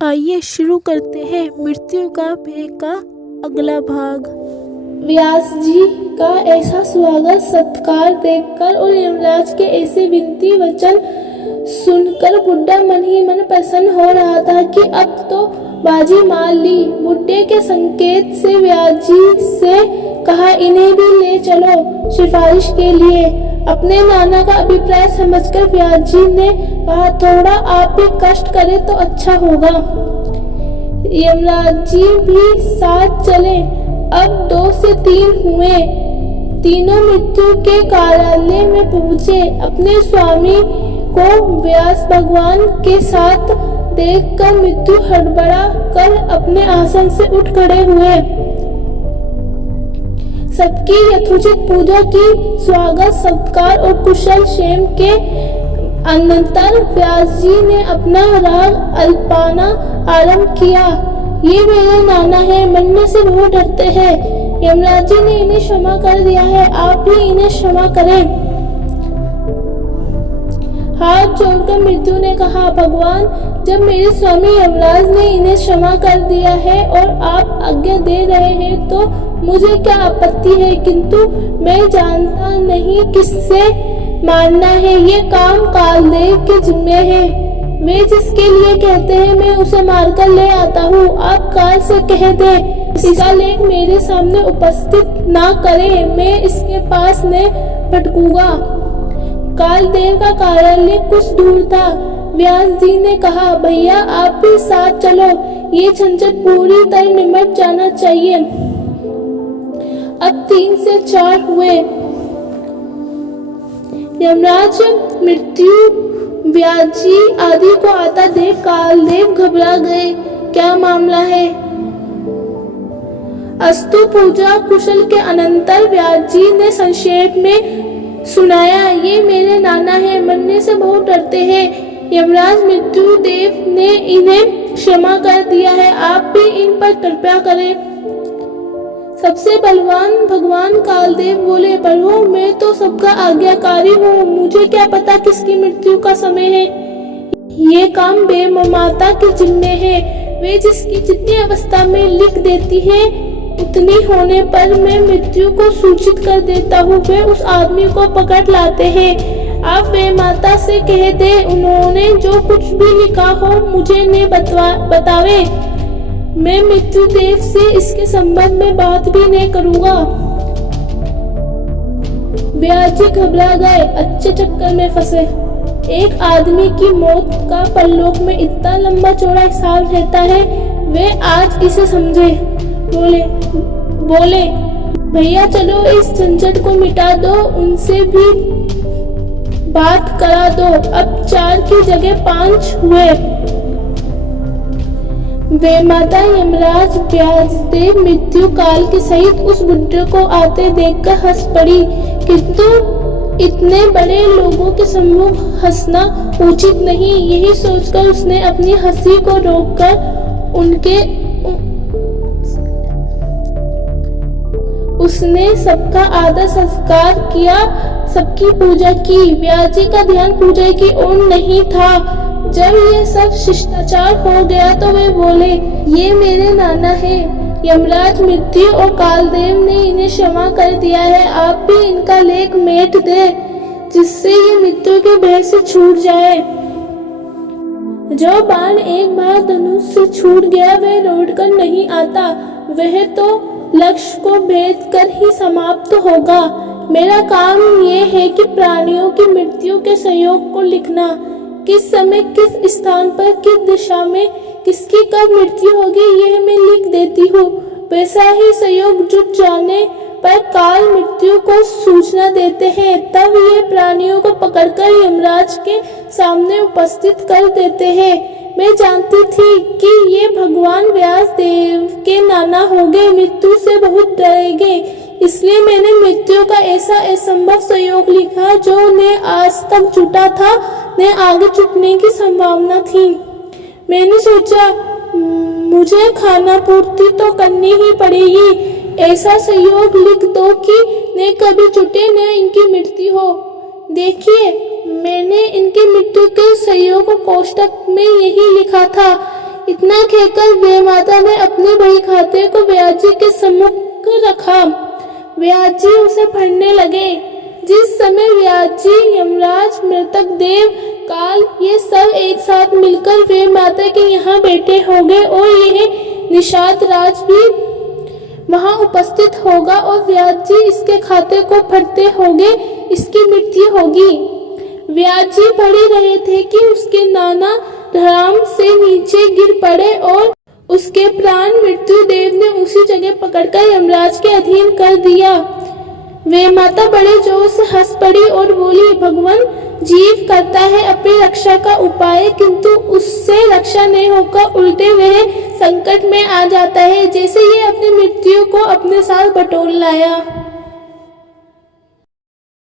आइए शुरू करते हैं मृत्यु का भय का अगला भाग। व्यास जी का ऐसा स्वागत सत्कार देखकर और यमराज के ऐसे विनती वचन सुनकर बुड्ढा मन ही मन प्रसन्न हो रहा था कि अब तो बाजी मार ली। बुड्ढे के संकेत से व्यास जी से कहा, इन्हें भी ले चलो सिफारिश के लिए। अपने नाना का अभिप्राय समझकर व्यास जी ने कहा, थोड़ा आप भी कष्ट करें तो अच्छा होगा। यमराज जी भी साथ चले। अब 2 से 3 हुए। तीनों मृत्यु के कार्यालय में पहुंचे। अपने स्वामी को व्यास भगवान के साथ देखकर मृत्यु हड़बड़ा कर अपने आसन से उठ खड़े हुए। सबकी यथोचित पूजा की। स्वागत सत्कार और कुशल क्षेम के अनंतर व्यास जी ने अपना राग अल्पाना आरंभ किया। ये मेरे नाना है, मरने से बहुत डरते हैं। यमराज जी ने इन्हें क्षमा कर दिया है, आप भी इन्हें क्षमा करें। हाथ जोड़कर मृत्यु ने कहा, भगवान, जब मेरे स्वामी यमराज ने इन्हें क्षमा कर दिया है और आप आज्ञा दे रहे हैं तो मुझे क्या आपत्ति है, किंतु मैं जानता नहीं किससे मारना है। ये काम कालदेव के जिम्मे है। वे जिसके लिए कहते हैं मैं उसे मारकर ले आता हूँ। आप काल से कह दे इसका लेख मेरे सामने उपस्थित ना करे, मैं इसके पास न भटकूंगा। कालदेव का कार्यालय कुछ दूर था। व्यास जी ने कहा, भैया आप भी साथ चलो, ये झंझट पूरी तरह निमट जाना चाहिए। अब 3 से 4 हुए। यमराज मृत्यु व्यास जी आदि को आता देख कालदेव घबरा गए। क्या मामला है? अस्तु पूजा कुशल के अनंतर व्यास जी ने संक्षेप में सुनाया, ये मेरे नाना है, मरने से बहुत डरते हैं। यमराज मृत्यु देव ने इन्हें क्षमा कर दिया है, आप भी इन पर कृपा करें। सबसे बलवान भगवान कालदेव बोले, प्रभु मैं तो सबका आज्ञाकारी हूँ, मुझे क्या पता किसकी मृत्यु का समय है। ये काम बेमाता के जिम्मे है। वे जिसकी जितनी अवस्था में लिख देती है उतनी होने पर मैं मृत्यु को सूचित कर देता हूँ। वे उस आदमी को पकड़ लाते हैं। आप वे माता से कह दे उन्होंने जो कुछ भी लिखा हो मुझे ने बतावे। मैं मृत्यु देव से इसके संबंध में बात भी नहीं करूँगा। व्यास जी घबरा गए, अच्छे चक्कर में फंसे। एक आदमी की मौत का परलोक में इतना लंबा चौड़ा हिसाब रहता है, वे आज इसे समझे। बोले भैया चलो इस झंझट को मिटा दो, उनसे भी बात करा दो। अब 4 की जगह 5 हुए। वे माता यमराज व्यासदेव मृत्यु काल के सहित उस बुड्ढे को आते देखकर हंस पड़ी, किंतु इतने बड़े लोगों के सम्मुख हंसना उचित नहीं। यही सोचकर उसने अपनी हंसी को रोककर उसने सबका आदर संस्कार किया, सबकी पूजा की। व्यास जी का ध्यान पूजा की ओर नहीं था। जब ये सब शिष्टाचार हो गया तो वे बोले, ये मेरे नाना है, यमराज मृत्यु और कालदेव ने इन्हें क्षमा कर दिया है, आप भी इनका लेख मेट दे जिससे ये मृत्यु के भय से छूट जाए। जो बाण एक बार धनुष से छूट गया वह लौट कर नहीं आता, वह तो लक्ष्य को भेद कर ही समाप्त होगा। मेरा काम ये है कि प्राणियों की मृत्यु के संयोग को लिखना, किस समय किस स्थान पर किस दिशा में किसकी कब मृत्यु होगी यह मैं लिख देती हूँ। वैसा ही संयोग जुट जाने पर काल मृत्यु को सूचना देते हैं, तब ये प्राणियों को पकड़कर यमराज के सामने उपस्थित कर देते हैं। मैं जानती थी कि ये भगवान व्यास देव के नाना होंगे, मृत्यु से बहुत डरेंगे, इसलिए मैंने मृत्यु का ऐसा असंभव संयोग लिखा जो न आज तक जुटा था न आगे जुटने की संभावना थी। मैंने सोचा मुझे खाना पूर्ति तो करनी ही पड़ेगी, ऐसा संयोग लिख दो कि न कभी जुटे न इनकी मृत्यु हो। देखिए मैंने इनकी मृत्यु के संयोग कोष्टक में यही लिखा था, इतना कहकर वे माता ने अपने बही खाते को व्याजी के सम्मुख रखा। व्याजी उसे पढ़ने लगे। जिस समय व्याजी, यमराज, मृतक देव, काल ये सब एक साथ मिलकर वे माता के यहाँ बैठे होंगे और यह निषाद राज भी वहाँ उपस्थित होगा और व्याजी इसके खाते को पढ़ते होंगे, इसकी मृत्यु होगी। व्याजी पढ़ रहे थे कि उसके नाना धड़ाम से नीचे गिर पड़े और उसके प्राण मृत्यु देव ने उसी जगह पकड़कर यमराज के अधीन कर दिया। वे माता बड़े जोर से हंस पड़ी और बोली, भगवान जीव करता है अपनी रक्षा का उपाय, किंतु उससे रक्षा नहीं होकर उल्टे वह संकट में आ जाता है, जैसे ये अपनी मृत्यु को अपने साथ बटोर लाया।